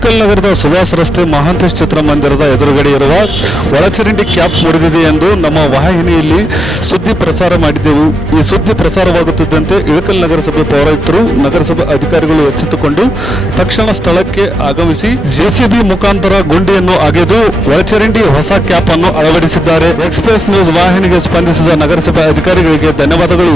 ಇಳಕಲ್ ನಗರದ ಸುಭಾಸ್ ರಸ್ತೆ ಮಹಾಂತೇಶ್ ಚಿತ್ರಮಂದಿರದ ಎದುರುಗಡೆ ಇರುವ ಒಳಚರಂಡಿ ಕ್ಯಾಪ್ ಮುರಿದಿದೆ ಎಂದು ನಮ್ಮ ವಾಹಿನಿಯಲ್ಲಿ ಸುದ್ದಿ ಪ್ರಸಾರ ಮಾಡಿದ್ದೆವು. ಈ ಸುದ್ದಿ ಪ್ರಸಾರವಾಗುತ್ತಿದ್ದಂತೆ ಇಳಕಲ್ ನಗರಸಭೆ ಪೌರಾಯುಕ್ತರು, ನಗರಸಭೆ ಅಧಿಕಾರಿಗಳು ಎಚ್ಚೆತ್ತುಕೊಂಡು ತಕ್ಷಣ ಸ್ಥಳಕ್ಕೆ ಆಗಮಿಸಿ ಜೆಸಿಬಿ ಮುಖಾಂತರ ಗುಂಡಿಯನ್ನು ಅಗೆದು ಒಳಚರಂಡಿ ಹೊಸ ಕ್ಯಾಪ್ ಅನ್ನು ಅಳವಡಿಸಿದ್ದಾರೆ. ಎಕ್ಸ್‌ಪ್ರೆಸ್ ನ್ಯೂಸ್ ವಾಹಿನಿಗೆ ಸ್ಪಂದಿಸಿದ ನಗರಸಭೆ ಅಧಿಕಾರಿಗಳಿಗೆ ಧನ್ಯವಾದಗಳು.